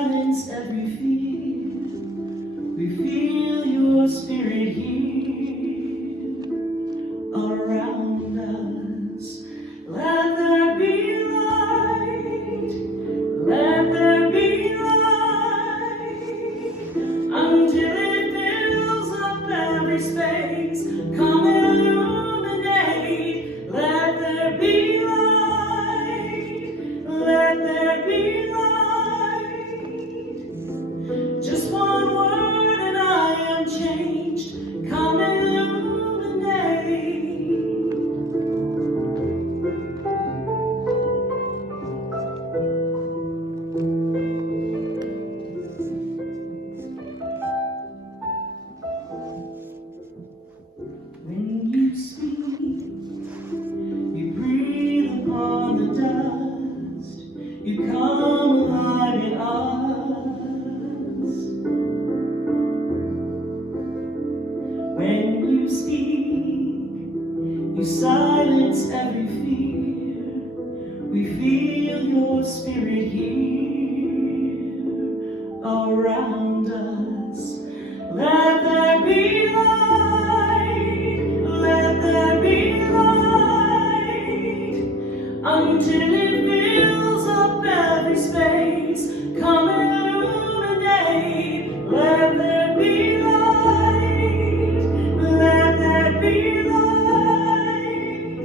silence every fear. We feel your spirit here around us. Let there be light. Let there be light until it fills up every space. Come illuminate. Let there be light. Let there be light. Just one word and I am changed. Come illuminate. When you speak, you breathe upon the dust. You come alive in us. When you speak, you silence every fear. We feel your spirit here around us. Let there be light. Let there be light until it fills up every space. Come illuminate. Let there be light. Let there be light.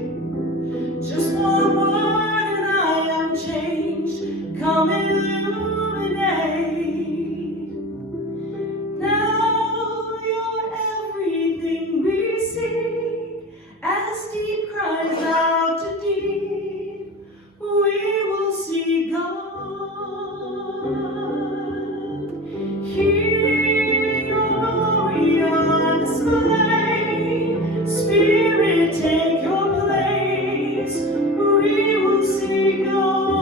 Just one word and I am changed. Come illuminate. Now you're everything we seek. As deep cries out to deep, we will see God. Hear your glory on display. Spirit, take your place. We will see God.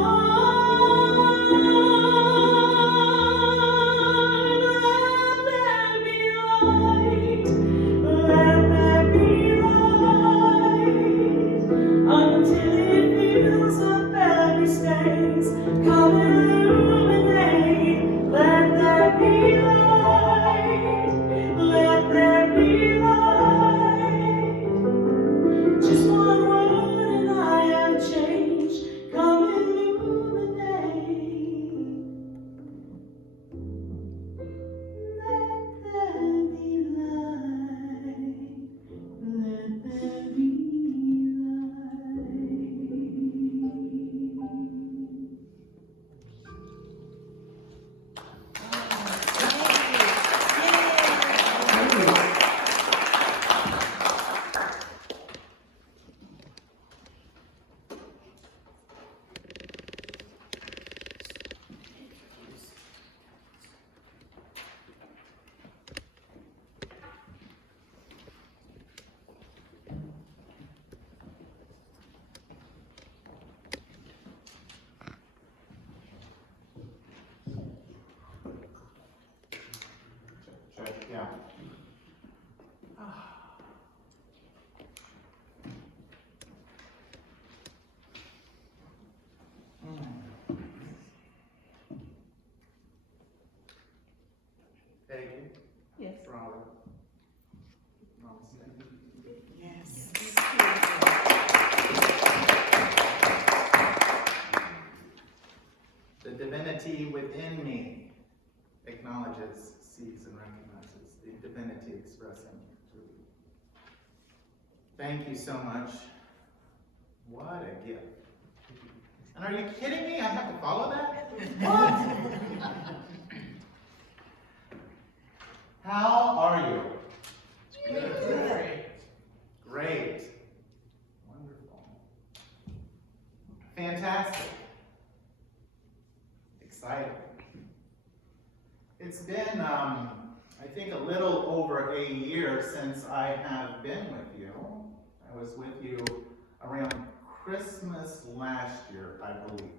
Let there be light. Let there be light until it fills up every space. Come illuminate. Let there be light. Let there be light. Just one word and I am changed. Come illuminate. Let there be light. Let there be Yeah. Peggy? Yes. Robert? Namaste. Yes. The divinity within me acknowledges, sees, and recognizes the divinity expressing through you. Thank you so much. What a gift. And are you kidding me? I have to follow that? What? How are you? Great. Great. Wonderful. Fantastic. Exciting. It's been, I think, a little over a year since I have been with you. I was with you around Christmas last year, I believe.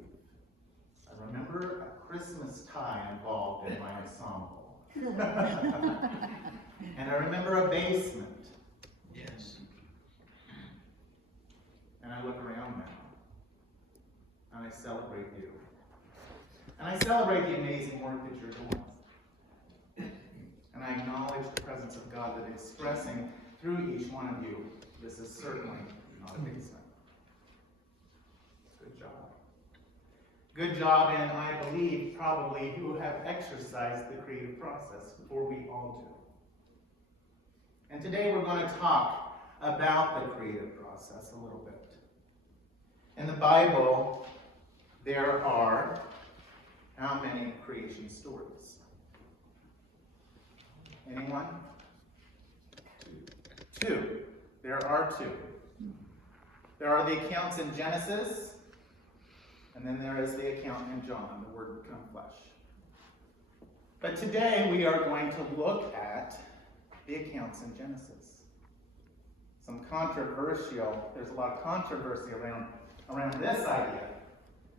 I remember a Christmas tie involved in my ensemble. And I remember a basement. Yes. And I look around now, and I celebrate you. And I celebrate the amazing work that you're doing. And I acknowledge the presence of God that expressing through each one of you, this is certainly not a big sin. Good job. Good job, and I believe probably you have exercised the creative process, for we all do. And today we're going to talk about the creative process a little bit. In the Bible, there are how many creation stories? Anyone? Two. There are two. There are the accounts in Genesis, and then there is the account in John, the Word become flesh. But today we are going to look at the accounts in Genesis. There's a lot of controversy around this idea.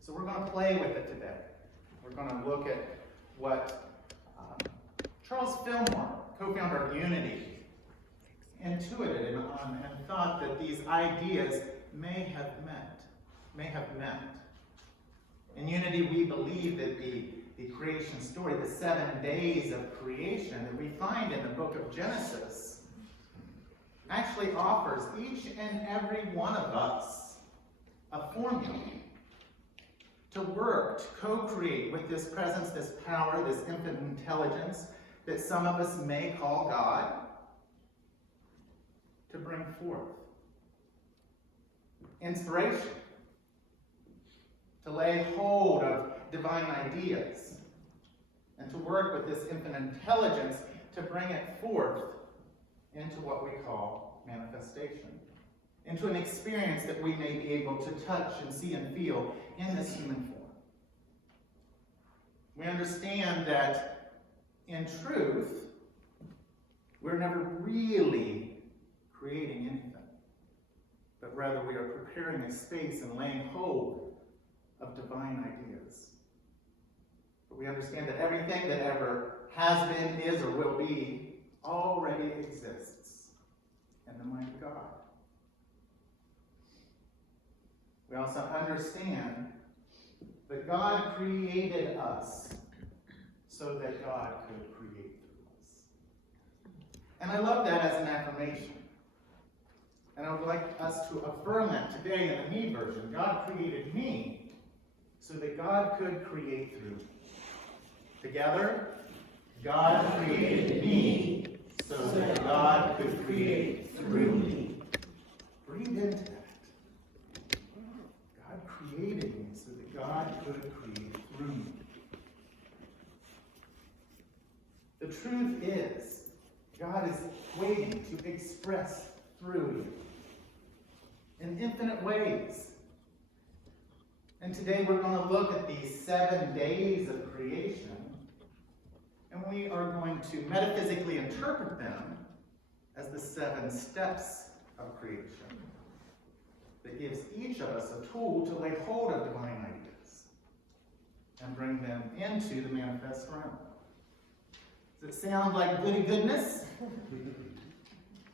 So we're going to play with it today. We're going to look at what Charles Fillmore, co-founder of Unity, intuited and thought that these ideas may have meant. In Unity, we believe that the creation story, the 7 days of creation that we find in the book of Genesis, actually offers each and every one of us a formula to work, to co-create with this presence, this power, this infinite intelligence that some of us may call God, to bring forth inspiration, to lay hold of divine ideas, and to work with this infinite intelligence to bring it forth into what we call manifestation, into an experience that we may be able to touch and see and feel in this human form. We understand that, in truth, we're never really creating anything, but rather we are preparing a space and laying hold of divine ideas. But we understand that everything that ever has been, is, or will be already exists in the mind of God. We also understand that God created us so that God could create through us. And I love that as an affirmation. And I would like us to affirm that today in the me version. God created me so that God could create through me. Together, God created me so that God could create through me. Breathe into that. God created me so that God could create through me. The truth is, God is waiting to express through you in infinite ways. And today we're going to look at these 7 days of creation, and we are going to metaphysically interpret them as the 7 steps of creation that gives each of us a tool to lay hold of divine ideas and bring them into the manifest realm. Does it sound like goody goodness?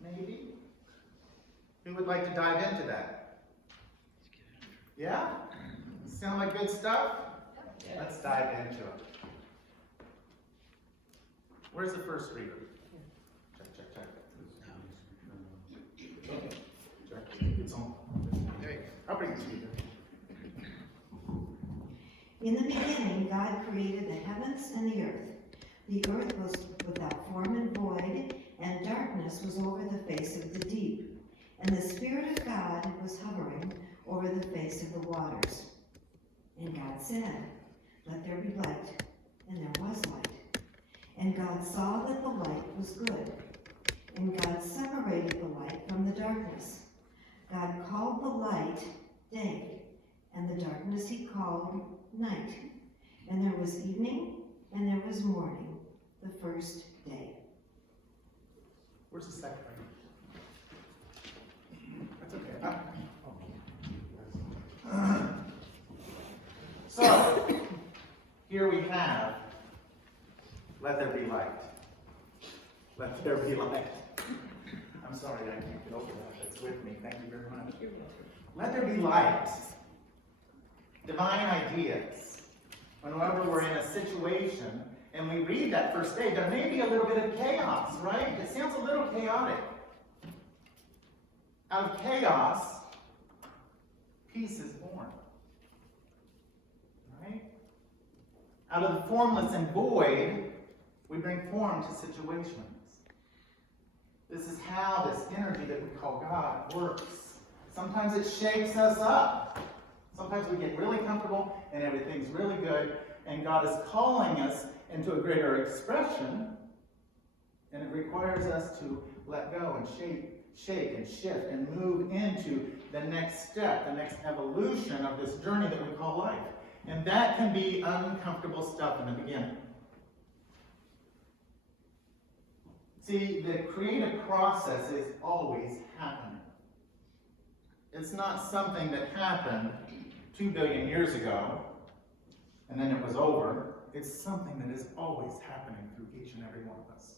Maybe? Who would like to dive into that? Yeah? Sound like good stuff? Let's dive into it. Where's the first reader? Check. Okay. It's on. There you go. I'll bring it to you. In the beginning, God created the heavens and the earth. The earth was without form and void, and darkness was over the face of the deep. And the Spirit of God was hovering over the face of the waters. And God said, "Let there be light," and there was light. And God saw that the light was good. And God separated the light from the darkness. God called the light day, and the darkness he called night. And there was evening, and there was morning, the first day. Where's the second reader? That's okay. So, here we have, let there be light. Let there be light. I'm sorry, I can't get over that. That's with me. Thank you very much. Let there be light. Divine ideas. whenever we're in a situation and we read that first day, there may be a little bit of chaos, right? It sounds a little chaotic. Out of chaos, peace is born. Right? Out of the formless and void, we bring form to situations. This is how this energy that we call God works. Sometimes it shakes us up. Sometimes we get really comfortable and everything's really good, and God is calling us into a greater expression, and it requires us to let go and shake and shift and move into the next step, the next evolution of this journey that we call life. And that can be uncomfortable stuff in the beginning. See, the creative process is always happening. It's not something that happened 2 billion years ago and then it was over. It's something that is always happening through each and every one of us.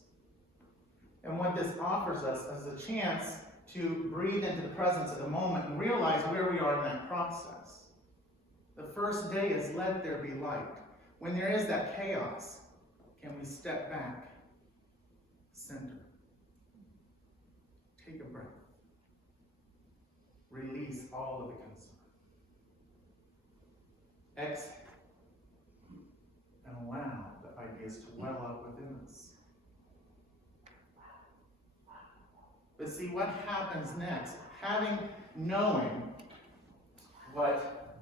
And what this offers us is a chance to breathe into the presence of the moment and realize where we are in that process. The first day is let there be light. When there is that chaos, can we step back, center, take a breath, release all of the concern, exhale, and allow the ideas to well up within us. But see, what happens next, knowing what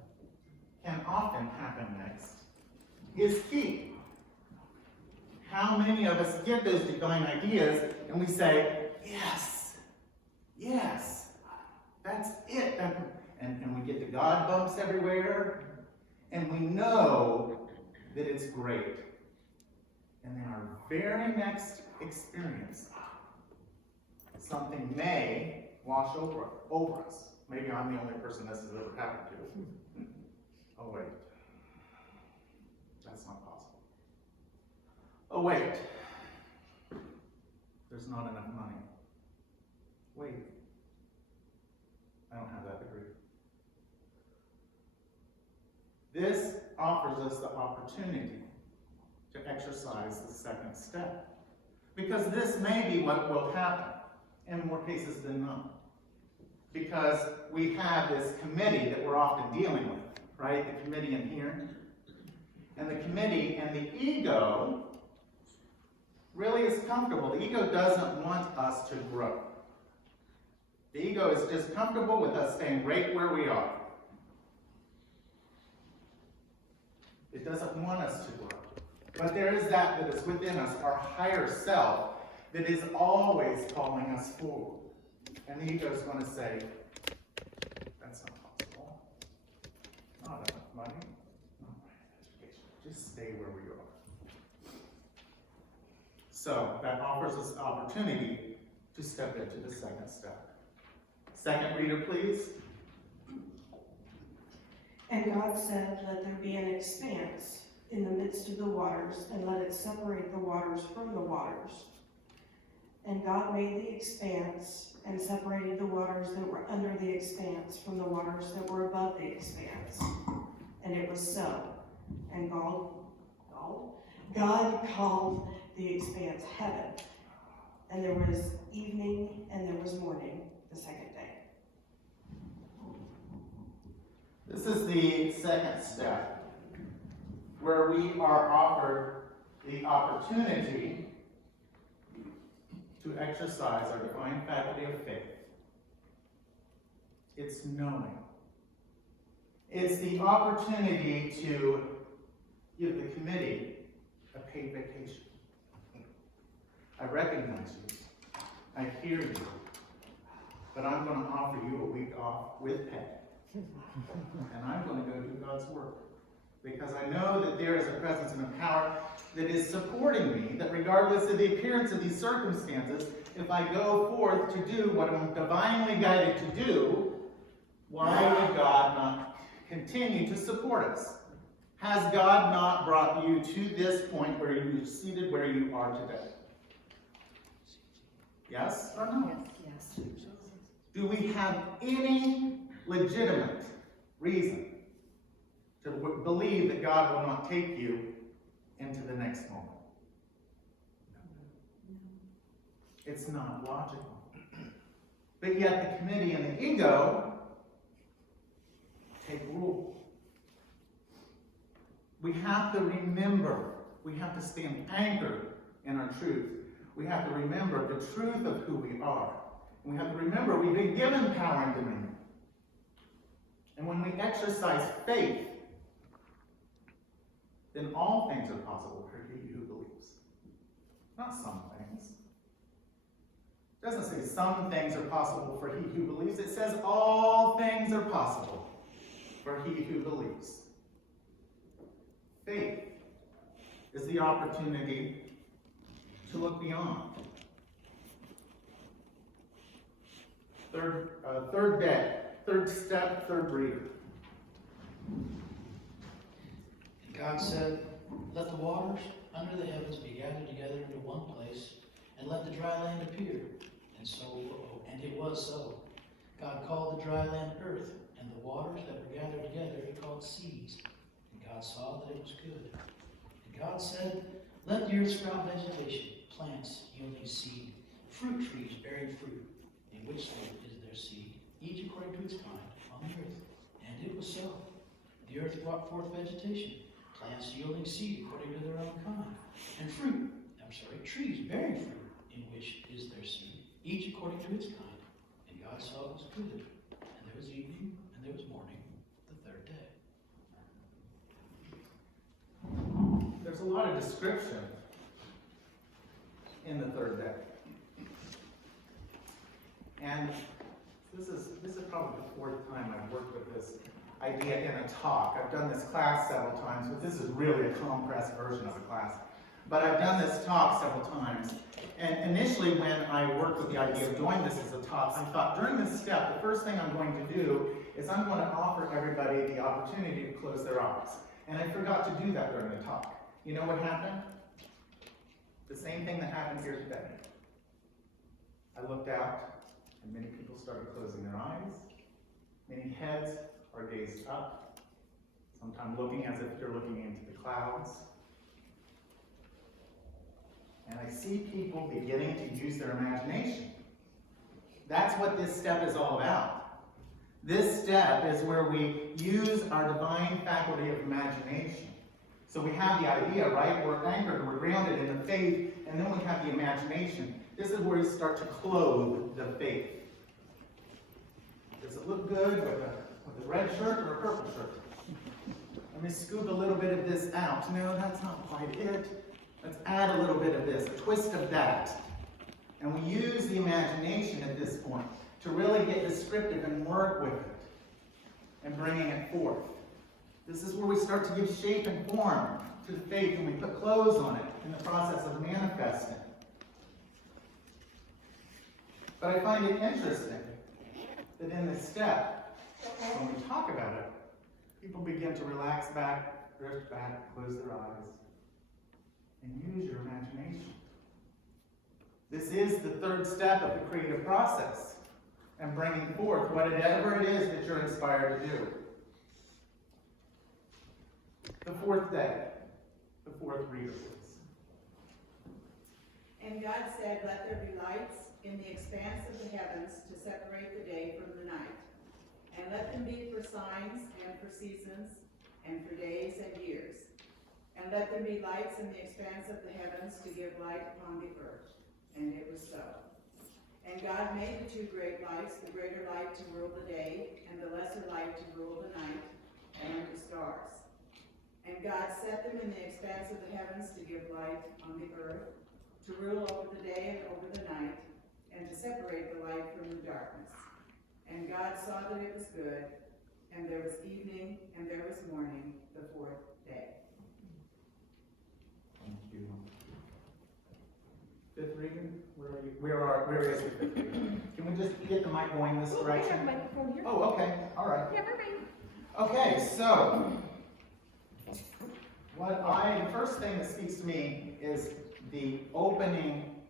can often happen next, is key. How many of us get those divine ideas and we say, yes, yes, that's it. And we get the God bumps everywhere, and we know that it's great. And then our very next experience, something may wash over us. Maybe I'm the only person this has ever happened to. Oh, wait. That's not possible. Oh, wait. There's not enough money. Wait. I don't have that degree. This offers us the opportunity to exercise the second step. Because this may be what will happen, in more cases than not. Because we have this committee that we're often dealing with, right? The committee in here. And the committee and the ego really is comfortable. The ego doesn't want us to grow. The ego is just comfortable with us staying right where we are. It doesn't want us to grow. But there is that is within us, our higher self, that is always calling us forward. And the ego is going to say, that's not possible. Not enough money. Not enough education. Just stay where we are. So that offers us the opportunity to step into the second step. Second reader, please. And God said, let there be an expanse in the midst of the waters, and let it separate the waters from the waters. And God made the expanse, and separated the waters that were under the expanse from the waters that were above the expanse. And it was so. And God called the expanse heaven. And there was evening, and there was morning, the second day. This is the second step, where we are offered the opportunity to exercise our divine faculty of faith. It's knowing. It's the opportunity to give the committee a paid vacation. I recognize you. I hear you. But I'm going to offer you a week off with pay. And I'm going to go do God's work. Because I know that there is a presence and a power that is supporting me, that regardless of the appearance of these circumstances, if I go forth to do what I'm divinely guided to do, why would God not continue to support us? Has God not brought you to this point where you're seated where you are today? Yes or no? Yes. Do we have any legitimate reason to believe that God will not take you into the next moment. It's not logical. But yet the committee and the ego take rule. We have to remember, we have to stand anchored in our truth. We have to remember the truth of who we are. And we have to remember we've been given power and dominion. And when we exercise faith, then all things are possible for he who believes. Not some things. It doesn't say some things are possible for he who believes. It says all things are possible for he who believes. Faith is the opportunity to look beyond. Third day, third step, third reader. God said, "Let the waters under the heavens be gathered together into one place, and let the dry land appear." And it was so. God called the dry land earth, and the waters that were gathered together he called seas. And God saw that it was good. And God said, "Let the earth sprout vegetation, plants yielding seed, fruit trees bearing fruit, in which sort is their seed, each according to its kind, on the earth." And it was so. The earth brought forth vegetation, plants yielding seed according to their own kind, and trees bearing fruit, in which is their seed, each according to its kind. And God saw it was good. And there was evening, and there was morning, the third day. There's a lot of description in the third day. And this is probably the fourth time I've worked with this idea in a talk. I've done this class several times, but this is really a compressed version of a class. But I've done this talk several times. And initially when I worked with the idea of doing this as a talk, I thought during this step, the first thing I'm going to do is I'm going to offer everybody the opportunity to close their eyes. And I forgot to do that during the talk. You know what happened? The same thing that happened here today. I looked out, and many people started closing their eyes. Many heads are gazed up, sometimes looking as if you're looking into the clouds. And I see people beginning to use their imagination. That's what this step is all about. This step is where we use our divine faculty of imagination. So we have the idea, right? We're anchored, we're grounded in the faith, and then we have the imagination. This is where we start to clothe the faith. Does it look good with a red shirt or a purple shirt? Let me scoop a little bit of this out. No, that's not quite it. Let's add a little bit of this, a twist of that. And we use the imagination at this point to really get descriptive and work with it and bringing it forth. This is where we start to give shape and form to the faith, and we put clothes on it in the process of manifesting. But I find it interesting that in this step, when we talk about it, people begin to relax back, drift back, close their eyes, and use your imagination. This is the third step of the creative process and bringing forth whatever it is that you're inspired to do. The fourth day, the fourth reader, please. And God said, "Let there be lights in the expanse of the heavens to separate the day from the night, and let them be for signs and for seasons and for days and years. And let there be lights in the expanse of the heavens to give light upon the earth." And it was so. And God made the two great lights, the greater light to rule the day, and the lesser light to rule the night, and the stars. And God set them in the expanse of the heavens to give light on the earth, to rule over the day and over the night, and to separate the light from the darkness. And God saw that it was good, and there was evening, and there was morning, the fourth day. Thank you. Fifth reader? Where is the fifth reader? Can we just get the mic going this direction? We have a microphone here. Oh, okay. All right. Yeah, perfect. Okay, so the first thing that speaks to me is the opening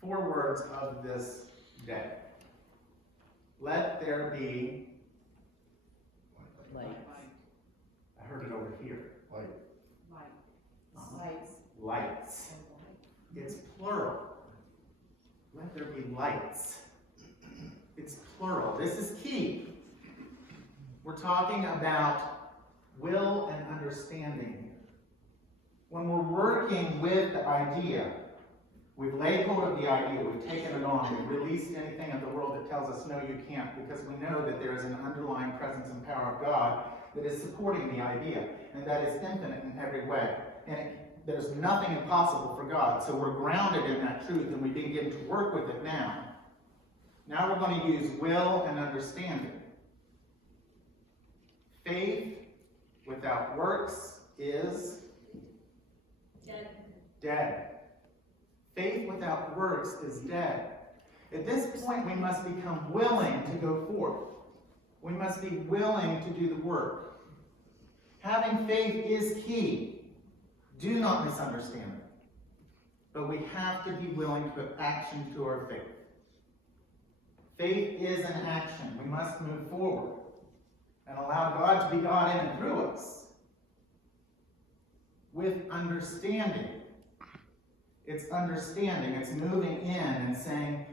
4 words of this day. Let there be I heard it over here, like Lights. lights. It's plural. Let there be lights. It's plural. This is key. We're talking about will and understanding. When we're working with the idea, we've laid hold of the idea, we've taken it on, we've released anything in the world that tells us, no, you can't, because we know that there is an underlying presence and power of God that is supporting the idea, and that is infinite in every way. And there's nothing impossible for God, so we're grounded in that truth, and we begin to work with it now. Now we're going to use will and understanding. Faith without works is dead. Faith without works is dead. At this point, we must become willing to go forth. We must be willing to do the work. Having faith is key. Do not misunderstand it. But we have to be willing to put action to our faith. Faith is an action. We must move forward and allow God to be God in and through us. With understanding. It's understanding. It's moving in and saying,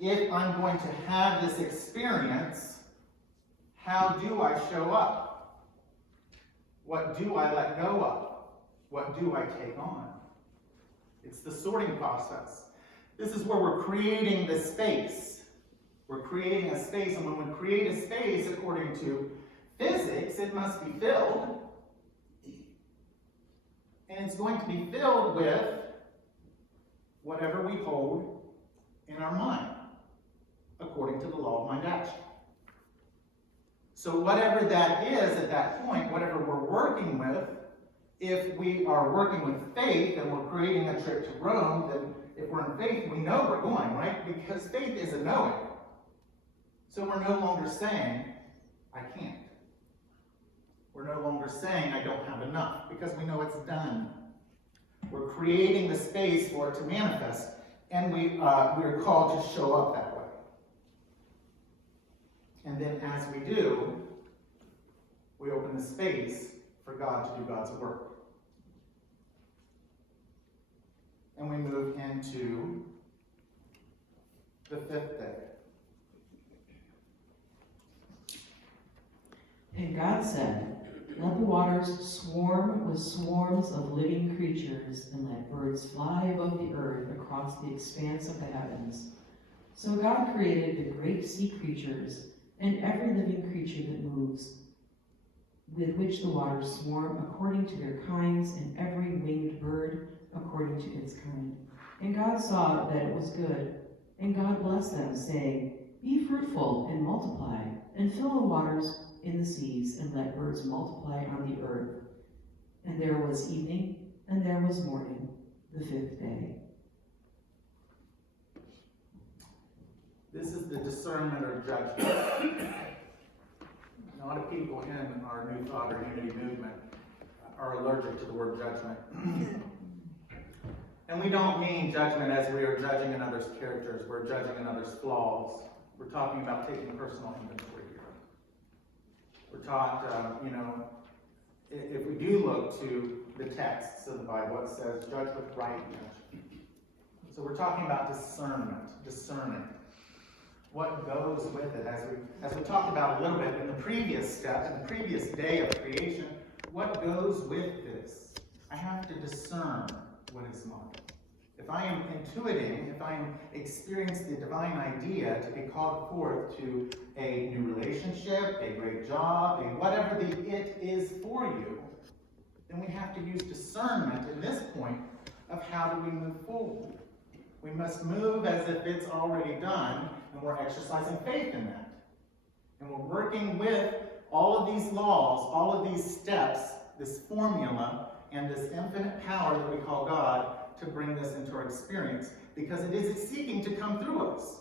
if I'm going to have this experience, how do I show up? What do I let go of? What do I take on? It's the sorting process. This is where we're creating the space. We're creating a space, and when we create a space, according to physics, it must be filled. And it's going to be filled with whatever we hold in our mind, according to the law of mind action. So whatever that is at that point, whatever we're working with, if we are working with faith and we're creating a trip to Rome, then if we're in faith, we know we're going, right? Because faith is a knowing. So we're no longer saying, I can't. We're no longer saying, I don't have enough, because we know it's done. We're creating the space for it to manifest, and we're called to show up that way. And then as we do, we open the space for God to do God's work. And we move into the fifth day. And God said, let the waters swarm with swarms of living creatures, and let birds fly above the earth across the expanse of the heavens. So God created the great sea creatures, and every living creature that moves, with which the waters swarm according to their kinds, and every winged bird according to its kind. And God saw that it was good. And God blessed them, saying, be fruitful and multiply, and fill the waters in the seas, and let birds multiply on the earth. And there was evening, and there was morning, the fifth day. This is the discernment or judgment. A lot of people in our New Thought or Unity movement are allergic to the word judgment. And we don't mean judgment as we are judging another's characters, we're judging another's flaws. We're talking about taking personal inventory here. We're taught, if we do look to the texts of the Bible, it says, judge with right judgment. So we're talking about discerning. What goes with it? As we talked about a little bit in the previous step, in the previous day of creation, what goes with this? I have to discern what is mine. If I am intuiting, if I am experiencing the divine idea to be called forth to a new relationship, a great job, whatever the it is for you, then we have to use discernment in this point of how do we move forward. We must move as if it's already done, and we're exercising faith in that. And we're working with all of these laws, all of these steps, this formula, and this infinite power that we call God to bring this into our experience, because it is seeking to come through us.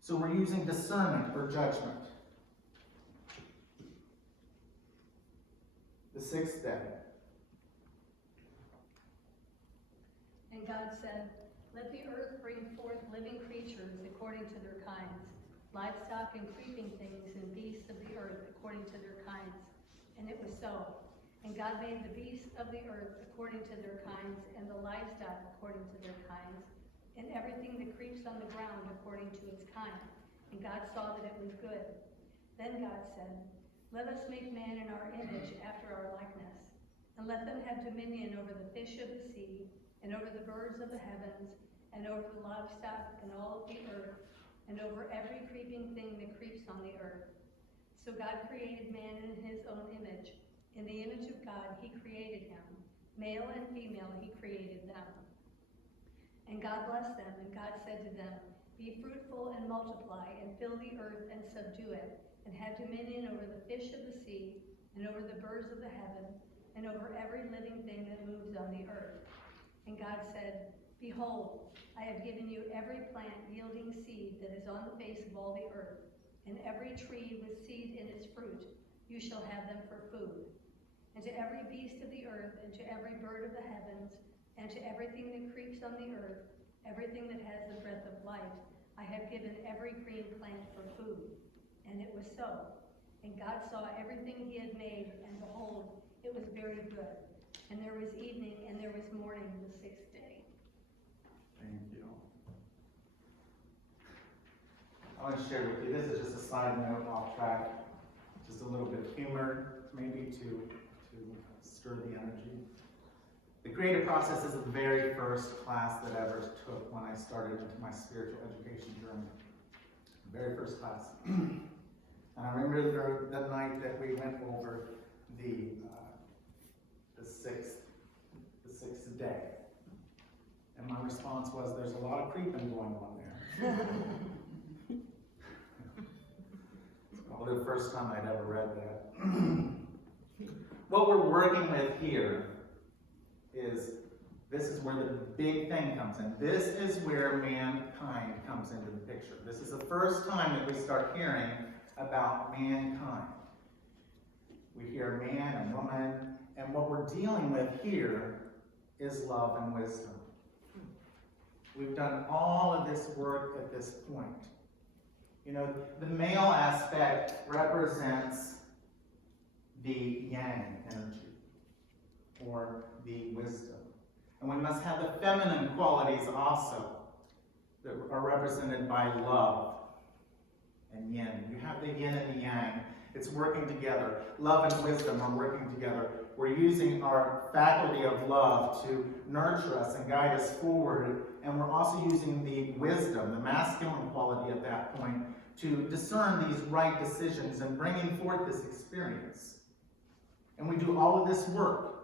So we're using discernment or judgment. The sixth day. And God said, let the earth bring forth living creatures according to their kinds, livestock and creeping things and beasts of the earth according according to their kinds. And it was so. And God made the beasts of the earth according to their kinds, and the livestock according to their kinds, and everything that creeps on the ground according to its kind. And God saw that it was good. Then God said, "Let us make man in our image, after our likeness, and let them have dominion over the fish of the sea, and over the birds of the heavens, and over the livestock and all of the earth, and over every creeping thing that creeps on the earth." So God created man in his own image. In the image of God he created him. Male and female he created them. And God blessed them, and God said to them, "Be fruitful and multiply, and fill the earth and subdue it, and have dominion over the fish of the sea, and over the birds of the heaven, and over every living thing that moves on the earth." And God said, "Behold, I have given you every plant yielding seed that is on the face of all the earth, and every tree with seed in its fruit. You shall have them for food. And to every beast of the earth, and to every bird of the heavens, and to everything that creeps on the earth, everything that has the breath of life, I have given every green plant for food." And it was so. And God saw everything he had made, and behold, it was very good. And there was evening, and there was morning the sixth day. Thank you. I want to share with you, this is just a side note off track, just a little bit of humor, maybe to stir the energy. The creative process is the very first class that I ever took when I started into my spiritual education journey. The very first class. And I remember the night that we went over the sixth day. And my response was, "There's a lot of creeping going on there." It's probably the first time I'd ever read that. What we're working with here is, this is where the big thing comes in. This is where mankind comes into the picture. This is the first time that we start hearing about mankind. We hear man and woman, and what we're dealing with here is love and wisdom. We've done all of this work at this point. You know, the male aspect represents the yang energy, or the wisdom. And we must have the feminine qualities also, that are represented by love and yin. You have the yin and the yang. It's working together. Love and wisdom are working together. We're using our faculty of love to nurture us and guide us forward. And we're also using the wisdom, the masculine quality at that point, to discern these right decisions and bringing forth this experience. And we do all of this work.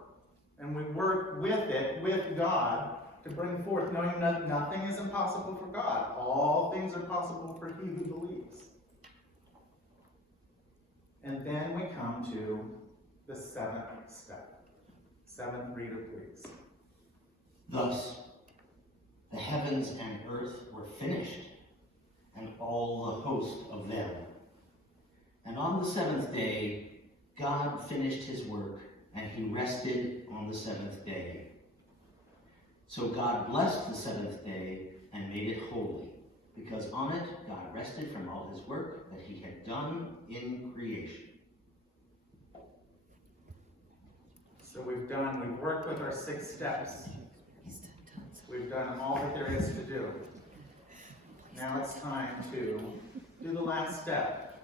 And we work with it, with God, to bring forth, knowing that nothing is impossible for God. All things are possible for he who believes. And then we come to the seventh step. Seventh reader, please. Thus, the heavens and earth were finished, and all the host of them. And on the seventh day, God finished his work, and he rested on the seventh day. So God blessed the seventh day and made it holy, because on it God rested from all his work that he had done in creation. So we've worked with our 6 steps. We've done all that there is to do. Now it's time to do the last step,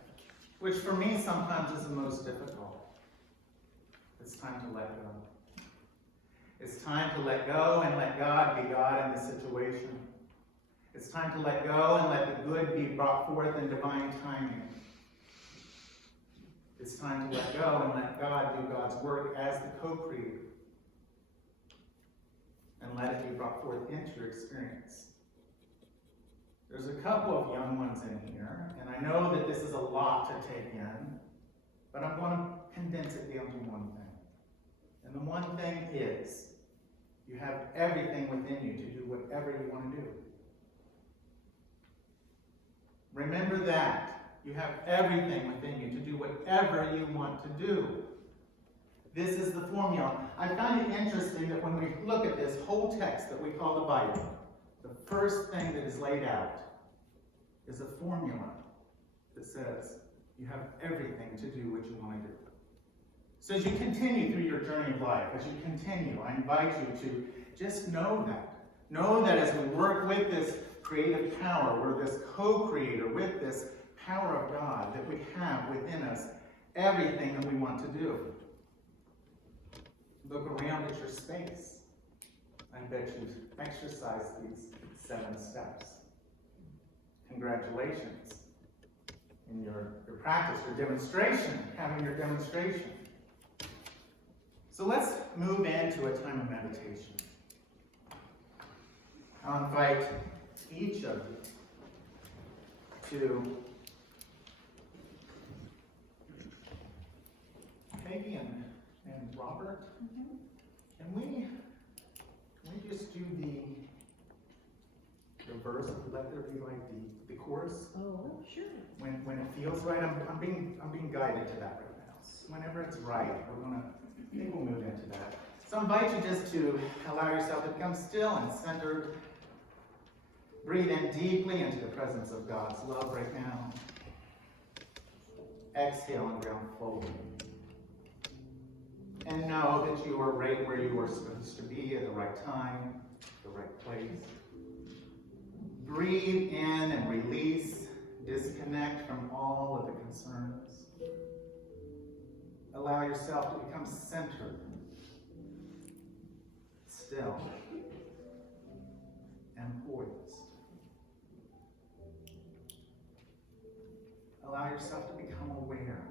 which for me sometimes is the most difficult. It's time to let go. It's time to let go and let God be God in the situation. It's time to let go and let the good be brought forth in divine timing. It's time to let go and let God do God's work as the co-creator. And let it be brought forth into your experience. There's a couple of young ones in here, and I know that this is a lot to take in, but I'm going to condense it down to one thing. And the one thing is, you have everything within you to do whatever you want to do. Remember that. You have everything within you to do whatever you want to do. This is the formula. I find it interesting that when we look at this whole text that we call the Bible, the first thing that is laid out is a formula that says, You have everything to do what you want to do. So as you continue through your journey of life, as you continue, I invite you to just know that. Know that as we work with this creative power, we're this co-creator with this power of God, that we have within us everything that we want to do. Look around at your space. I bet you've exercised these 7 steps. Congratulations in your practice, your demonstration, having your demonstration. So let's move into a time of meditation. I'll invite each of you to Peggy and Robert. Can we just do the verse, let there be like the chorus? Oh, sure. When it feels right, I'm being guided to that right now. So whenever it's right, I think we'll move into that. So I invite you just to allow yourself to become still and centered. Breathe in deeply into the presence of God's love right now. Exhale and ground forward. And know that you are right where you are supposed to be at the right time, the right place. Breathe in and release. Disconnect from all of the concerns. Allow yourself to become centered, still, and poised. Allow yourself to become aware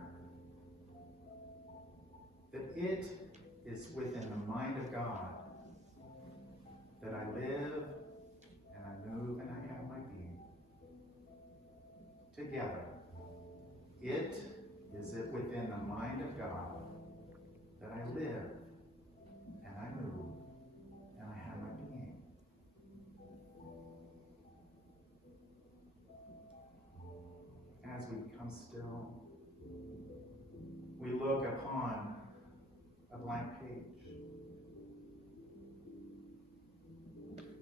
that it is within the mind of God that I live and I move and I have my being. Together, it is it within the mind of God that I live and I move and I have my being. As we become still, we look upon a blank page.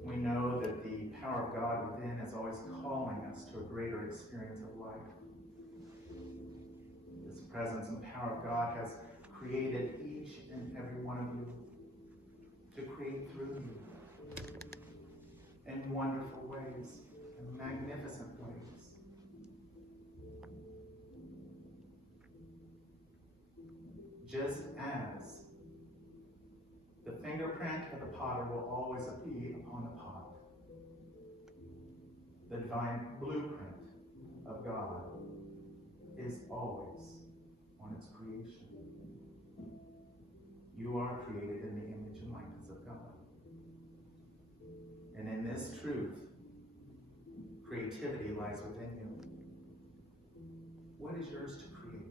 We know that the power of God within is always calling us to a greater experience of life. This presence and power of God has created each and every one of you to create through you in wonderful ways, in magnificent ways. Just as the fingerprint of the potter will always be upon the pot, the divine blueprint of God is always on its creation. You are created in the image and likeness of God. And in this truth, creativity lies within you. What is yours to create?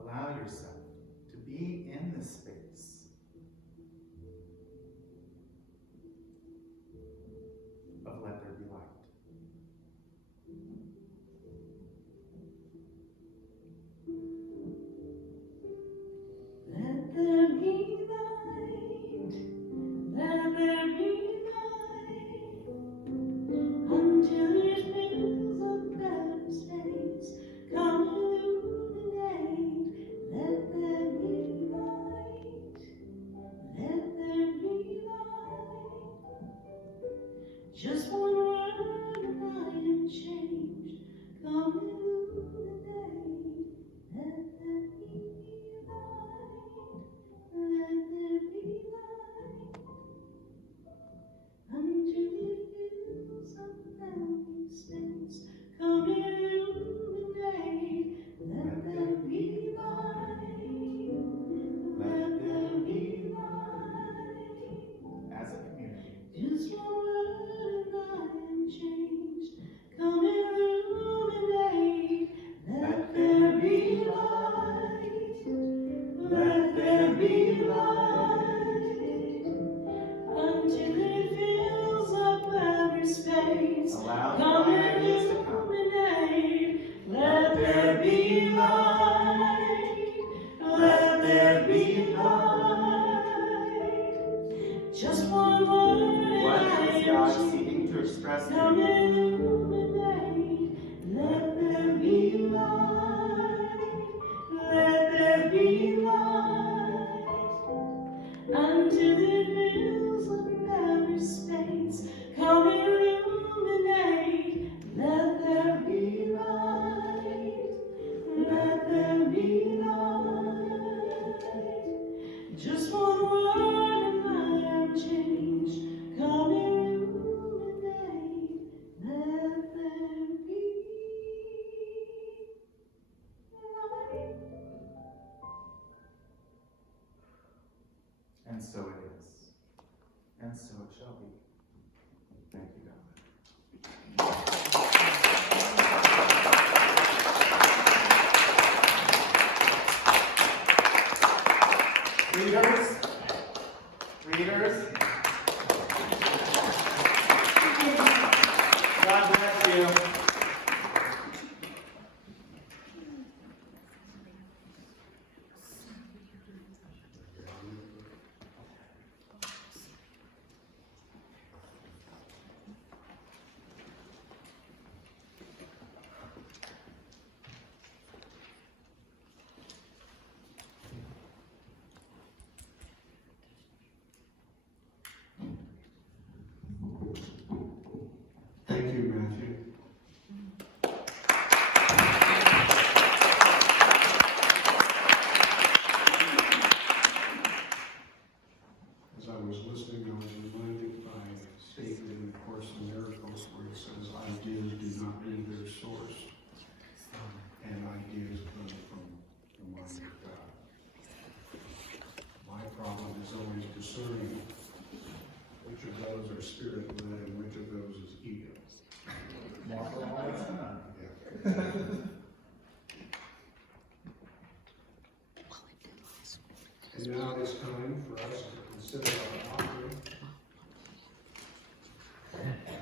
Allow yourself to be in this space of let there be light. Let there be light, let there be light, until it fills up every space. Come illuminate, let there be light, let there be light. Just one word and I am changed. Come illuminate, let there be light, let there be light, until it fills up every space. Come illuminate, let there be light, let there be light. As a community, Just one word and I am changed. Come illuminate, let there be light, let there be light, until it fills up every space. allow Come the ideas to come. illuminate, let there be light, let there be light. Just one word and What I is am God changed. seeking to express to Come you? illuminate, and so it shall be. Thank you, God. Readers, God bless you. Thank you, Matthew. As I was listening, I was reminded by a statement in the Course in Miracles where it says, ideas do not need their source, and ideas come from the mind of God. My problem is always discerning which of those are spirit-led and which of those is ego. And now it is time for us to consider our offering.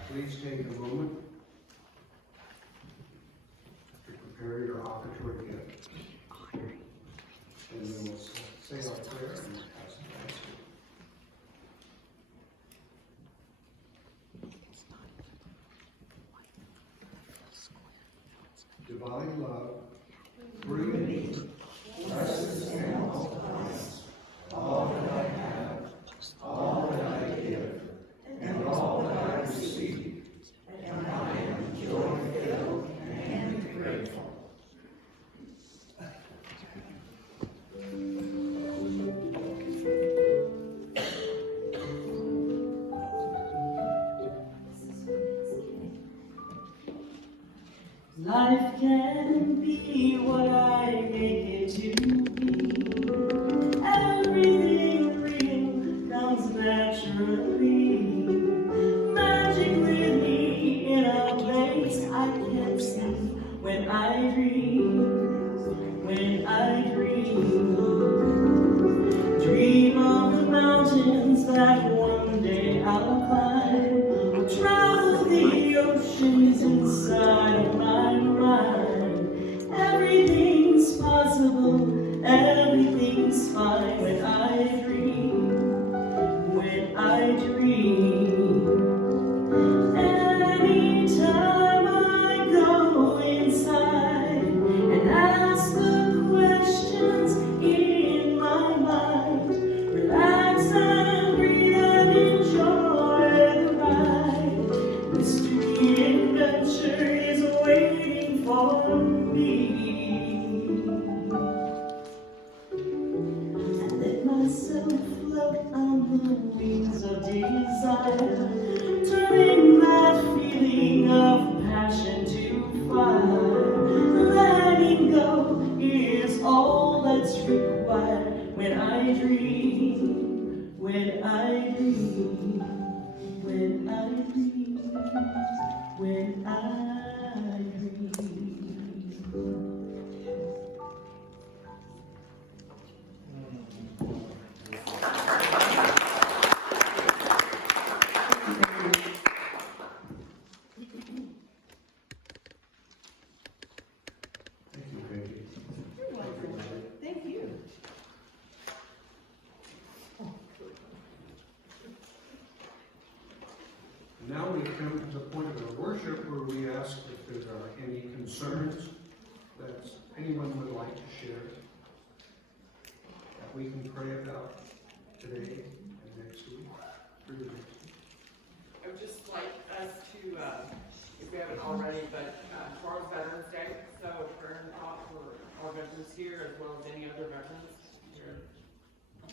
Please take a moment to prepare your offertory gift. And then we'll say our prayer and we'll pass the basket. Divine love, bring me precious and all price, all that I have, all that I give, and all that I receive, and I am joy-filled and grateful. Life can be what I make it to be. Everything real comes naturally. Magic with me in a place I can't see. When I dream, dream of the mountains that one day I'll climb. I'll travel the oceans inside of my mind. Everything's possible, everything's fine when I dream, Anytime I go inside and ask the questions in my mind, relax and breathe and enjoy the ride. Mystery adventure is waiting for me. I let myself float on the wings of desire, turning that feeling of passion to fire. Letting go is all that's required when I dream, when I dream, when I dream, when I dream. Thank you, Peggy. You're welcome. Thank you. Now we come to the point of our worship where we ask if there are any concerns that anyone would like to share that we can pray about today and next week, through the next week. I would just like us to, if we haven't already, but tomorrow's Veterans Day, so prayer and thought for our veterans here as well as any other veterans. We're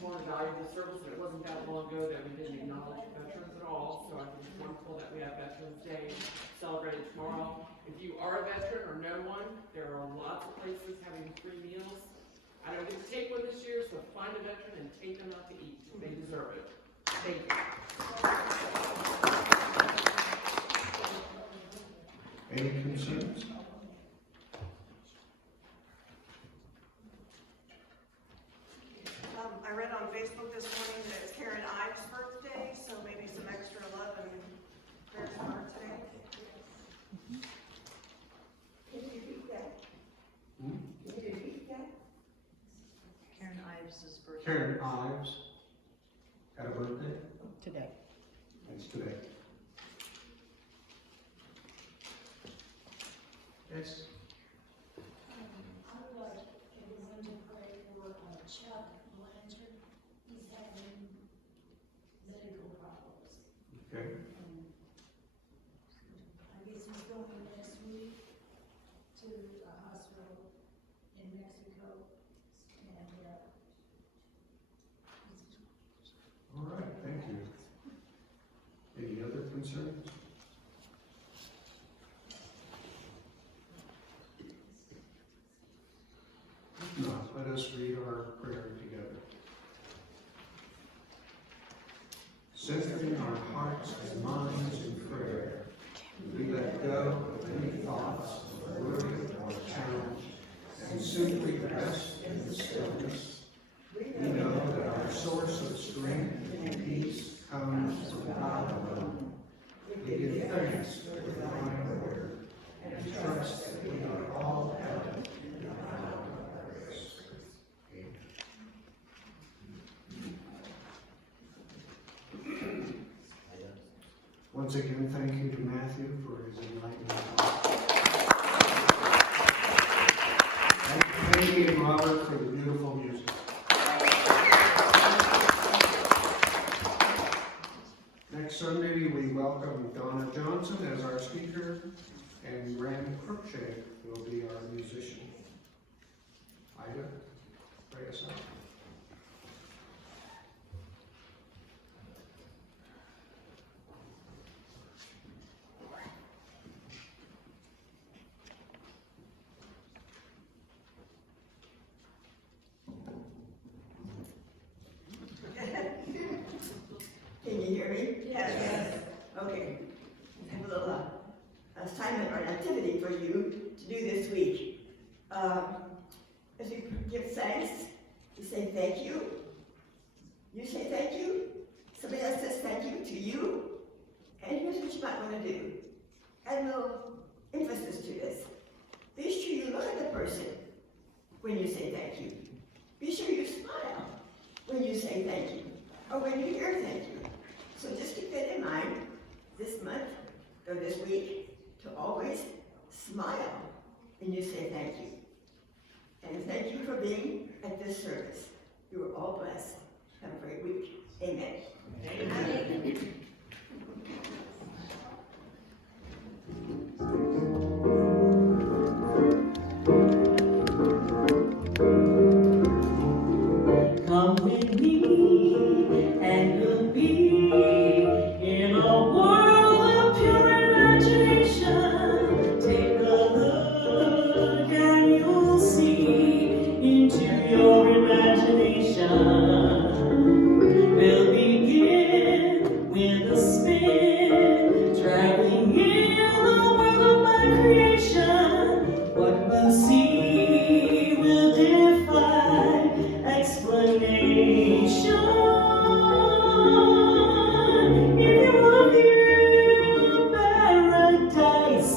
more valuable service, and it wasn't that long ago that we didn't acknowledge veterans at all, so I think it's wonderful that we have Veterans Day celebrated tomorrow. If you are a veteran or know one, there are lots of places having free meals. I don't get to take one this year, so find a veteran and take them out to eat. They deserve it. Thank you. Any concerns? I read on Facebook this morning that it's Karen Ives' birthday, so maybe some extra love and prayers for her today. Can you repeat that? Can you repeat that? Karen Ives' birthday. Karen Ives had a birthday? Today. It's today. Yes. I would like everyone to pray for Chuck Blanchard. He's having medical problems. Okay. I guess he's going next week to a hospital in Mexico. And, All right, thank you. Any other concerns? If not, let us read our prayer together. Centering our hearts and minds in prayer, we let go of any thoughts of worry or challenge and simply rest in the stillness. We know that our source of strength and peace comes from God alone. We give thanks for the divine word and trust that we are all held in the power of grace. Amen. Once again, thank you to Matthew for his enlightening talk. Thank you, Peggy and Robert, for the beautiful music. Next Sunday, we welcome Donna Johnson as our speaker, and Rand Cruikshank will be our musician. Ida, pray us out. Can you hear me? Yes. Okay. I have a little assignment or an activity for you to do this week. As you give thanks, you say thank you. You say thank you. Somebody else says thank you to you. And here's what you might want to do. Add a little emphasis to this. Be sure you look at the person when you say thank you. Be sure you smile when you say thank you, or when you hear thank you. So just keep that in mind this month or this week, to always smile when you say thank you. And thank you for being at this service. You are all blessed. Have a great week. Amen. Amen. Come with me, and you'll be in a world of pure imagination. Take a look, and you'll see into your imagination. We'll begin with a spin, traveling in the world of my creation. What we'll see will defy explanation. If you want to view paradise,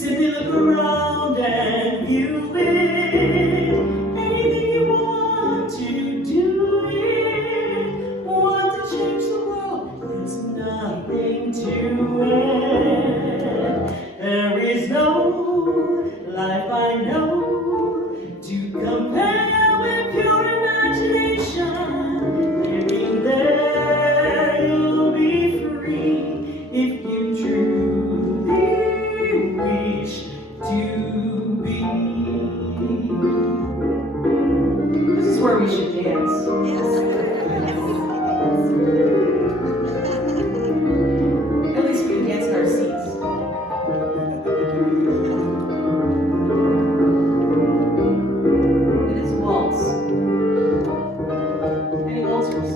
simply look around and view it. Anything you want to do it. Want to change the world, there's nothing to it. There is no life I know to compare with pure imagination. Living there, you'll be free if you truly wish to be. This is where we should dance. At least we can dance in our seats. It is waltz. Any waltzers?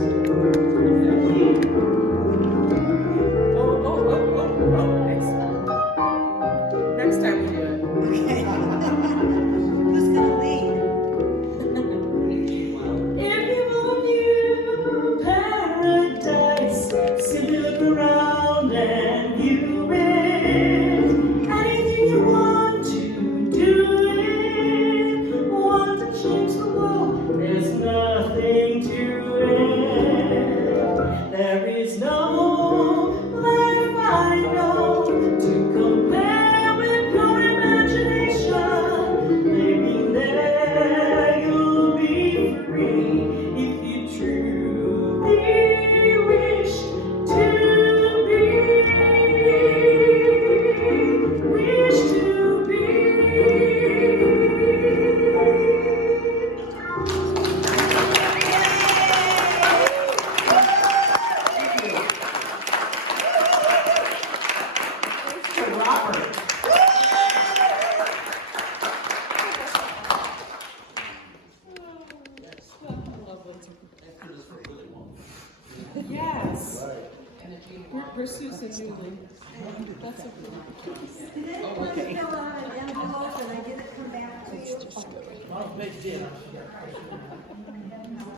Yes. We're Susan Newland. That's okay. Did anyone fill out an envelope and I didn't come back to you? Not a big deal.